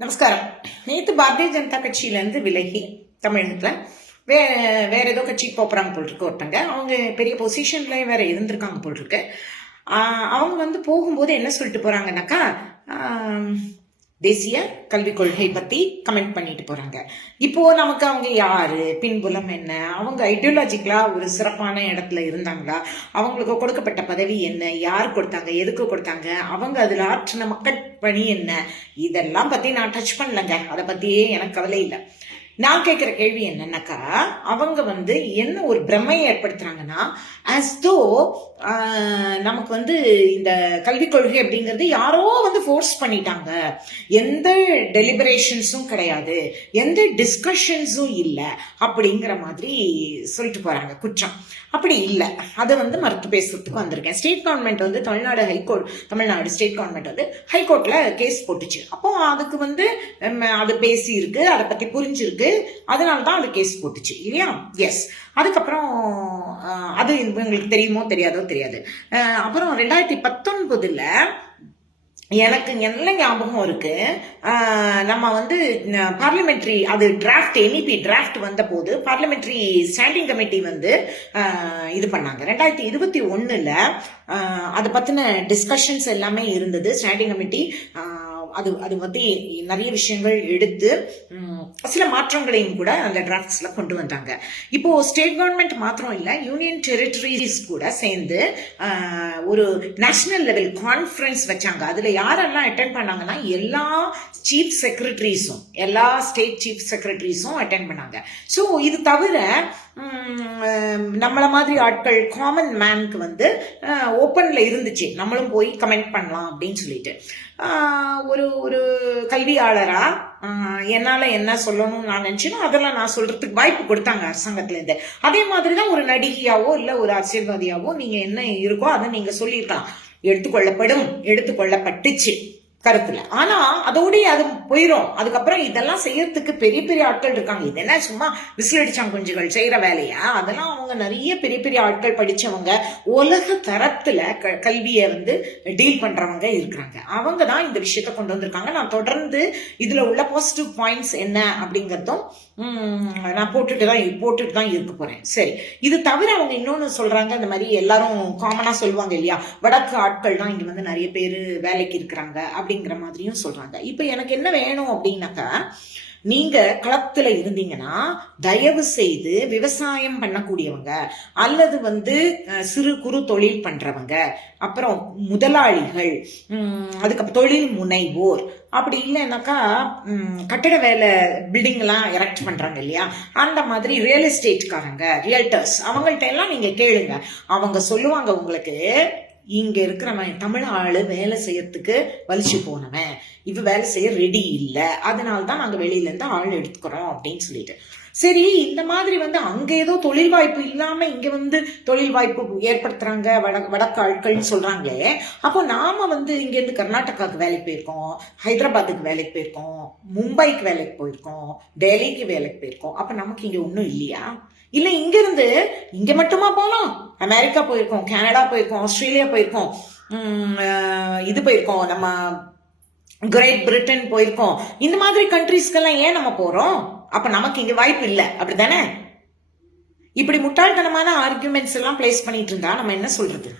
நமஸ்காரம். நேற்று பாரதிய ஜனதா கட்சியிலேருந்து விலகி தமிழகத்தில் வே வேறு ஏதோ கட்சிக்கு போகிறாங்க போல் இருக்கு ஒருத்தங்க. அவங்க பெரிய பொசிஷன்ல வேற இருந்திருக்காங்க போல் இருக்கு அவங்க வந்து போகும்போது என்ன சொல்லிட்டு போகிறாங்கன்னாக்கா தேசிய கல்விக் கொள்கை பத்தி கமெண்ட் பண்ணிட்டு போறாங்க. இப்போ நமக்கு அவங்க யாரு? பின்புலம் என்ன? அவங்க ஐடியாலஜிக்கலா ஒரு சிறப்பான இடத்துல இருந்தாங்களா? அவங்களுக்கு கொடுக்கப்பட்ட பதவி என்ன? யார் கொடுத்தாங்க? எதுக்கு கொடுத்தாங்க? அவங்க அதுல ஆற்றின மக்கள் பணி என்ன? இதெல்லாம் பத்தி நான் டச் பண்ணலங்க. அதை பத்தியே எனக்கு கவலை இல்லை. நான் கேட்குற கேள்வி என்னன்னாக்கா அவங்க வந்து என்ன ஒரு பிரமையை ஏற்படுத்துகிறாங்கன்னா ஆஸ் தோ நமக்கு வந்து இந்த கல்விக் கொள்கை அப்படிங்கிறது யாரோ வந்து ஃபோர்ஸ் பண்ணிட்டாங்க. எந்த டெலிபரேஷன்ஸும் கிடையாது. எந்த டிஸ்கஷன்ஸும் இல்லை அப்படிங்கிற மாதிரி சொல்லிட்டு போகிறாங்க குற்றம். அப்படி இல்லை. அதை வந்து மறுத்து பேசுறதுக்கு வந்திருக்கேன். ஸ்டேட் கவர்மெண்ட் வந்து Tamil Nadu high court Tamil Nadu state government வந்து ஹைகோர்ட்டில் கேஸ் போட்டுச்சு. அப்போ அதுக்கு வந்து அது பேசியிருக்கு அதை பற்றி புரிஞ்சிருக்கு. அதனால தான் அது கேஸ் போட்டுச்சு இல்லையா? எஸ் அதுக்கப்புறம் அது எங்களுக்கு தெரியுமோ தெரியாதோ தெரியாது. அப்புறம் ரெண்டாயிரத்தி பத்தொன்பதுல எனக்கு நல்ல ஞாபகம் இருக்கு? நம்ம வந்து பார்லிமெண்ட்ரி அது டிராஃப்ட் என்இபி டிராஃப்ட் வந்த போது பார்லிமெண்ட்ரி ஸ்டாண்டிங் கமிட்டி வந்து இது பண்ணாங்க. ரெண்டாயிரத்தி இருபத்தி ஒன்றில் அதை பற்றின டிஸ்கஷன்ஸ் எல்லாமே இருந்தது. ஸ்டாண்டிங் கமிட்டி அது அது பத்தி நிறைய விஷயங்கள் எடுத்து சில மாற்றங்களையும் கூட அந்த டிராஃப்ட்ஸில் கொண்டு வந்தாங்க. இப்போது ஸ்டேட் கவர்மெண்ட் மாத்திரம் இல்லை யூனியன் டெரிட்டரிஸ் கூட சேர்ந்து ஒரு நேஷனல் லெவல் கான்ஃபரன்ஸ் வச்சாங்க. அதில் யாரெல்லாம் அட்டன் பண்ணாங்கன்னா எல்லா சீஃப் செக்ரட்டரிஸும் எல்லா ஸ்டேட் சீஃப் செக்ரட்டரிஸும் அட்டென்ட் பண்ணாங்க. ஸோ இது தவிர நம்மளை மாதிரி ஆட்கள் காமன் மேனுக்கு வந்து ஓப்பனில் இருந்துச்சு. நம்மளும் போய் கமெண்ட் பண்ணலாம் அப்படின்னு சொல்லிட்டு. ஒரு ஒரு கல்வியாளராக என்னால் என்ன சொல்லணும்னு நான் நினைச்சேனோ அதெல்லாம் நான் சொல்கிறதுக்கு வாய்ப்பு கொடுத்தாங்க அரசாங்கத்துலேருந்து அதே மாதிரி தான் ஒரு நடிகையாவோ இல்லை ஒரு அரசியல்வாதியாவோ நீங்கள் என்ன இருக்கோ அதை நீங்கள் சொல்லியிருக்கலாம். எடுத்துக்கொள்ளப்படும் எடுத்துக்கொள்ளப்பட்டுச்சு கருத்துல. ஆனா அதோடய அது போயிடும் அதுக்கப்புறம் இதெல்லாம் செய்யறதுக்கு பெரிய பெரிய ஆட்கள் இருக்காங்க. இது என்ன சும்மா விசில் அடிச்சாங்க குஞ்சுகள் செய்யற வேலையா? அதெல்லாம் அவங்க நிறைய பெரிய பெரிய ஆட்கள் படிச்சவங்க உலக தரத்துல க கல்வியை வந்து டீல் பண்றவங்க இருக்கிறாங்க. அவங்க தான் இந்த விஷயத்த கொண்டு வந்திருக்காங்க. நான் தொடர்ந்து இதுல உள்ள பாசிட்டிவ் பாயிண்ட்ஸ் என்ன அப்படிங்கிறதும் நான் போட்டுட்டு தான் போட்டுட்டு தான் இருக்க போறேன். சரி. இது தவிர அவங்க இன்னொன்று சொல்றாங்க. இந்த மாதிரி எல்லாரும் காமனா சொல்லுவாங்க இல்லையா? வடக்கு ஆட்கள் தான் இங்க வந்து நிறைய பேர் வேலைக்கு இருக்கிறாங்க அப்படிங்கிற மாதிரியும் சொல்றாங்க. இப்போ எனக்கு என்ன வேணும் அப்படின்னாக்கா நீங்க களத்துல இருந்தீங்கன்னா தயவு செய்து விவசாயம் பண்ணக்கூடியவங்க அல்லது வந்து சிறு குறு தொழில் பண்றவங்க அப்புறம் முதலாளிகள் அதுக்கப்புறம் தொழில் முனைவோர் அப்படி இல்லைன்னாக்கா கட்டிட கட்டட வேலை பில்டிங் எல்லாம் எரெக்ட் பண்றாங்க இல்லையா? அந்த மாதிரி ரியல் எஸ்டேட்காரங்க ரியல்டர்ஸ் அவங்கள்ட்ட எல்லாம் நீங்க கேளுங்க. அவங்க சொல்லுவாங்க உங்களுக்கு இங்கே இருக்கிறவன் தமிழ் ஆள் வேலை செய்யறதுக்கு வலிச்சு போனவன். இவ வேலை செய்ய ரெடி இல்லை. அதனால தான் நாங்கள் வெளியிலேருந்து ஆள் எடுத்துக்கிறோம் அப்படின்னு சொல்லிட்டு. சரி இந்த மாதிரி வந்து அங்கே ஏதோ தொழில் வாய்ப்பு இல்லாமல் இங்கே வந்து தொழில் வாய்ப்பு ஏற்படுத்துறாங்க. வட வடக்கு ஆட்கள்னு சொல்கிறாங்களே அப்போ நாம வந்து இங்கேருந்து கர்நாடகாவுக்கு வேலைக்கு போயிருக்கோம். ஹைதராபாத்துக்கு வேலைக்கு போயிருக்கோம். மும்பைக்கு வேலைக்கு போயிருக்கோம். டெல்லிக்கு வேலைக்கு போயிருக்கோம். அப்போ நமக்கு இங்கே ஒன்றும் இல்லையா? இல்லை இங்கேருந்து இங்கே மட்டுமா போனோம் அமெரிக்கா போயிருக்கோம் கனடா போயிருக்கோம் ஆஸ்திரேலியா போயிருக்கோம் இது போயிருக்கோம் நம்ம கிரேட் பிரிட்டன் போயிருக்கோம். இந்த மாதிரி கண்ட்ரீஸ்க்கெல்லாம் ஏன் நம்ம போகிறோம் அப்போ நமக்கு இங்கே வாய்ப்பு இல்லை. அப்படி தானே இப்படி முட்டாள்தனமான ஆர்குமெண்ட்ஸ் எல்லாம் பிளேஸ் பண்ணிட்டு இருந்தா நம்ம என்ன சொல்றது?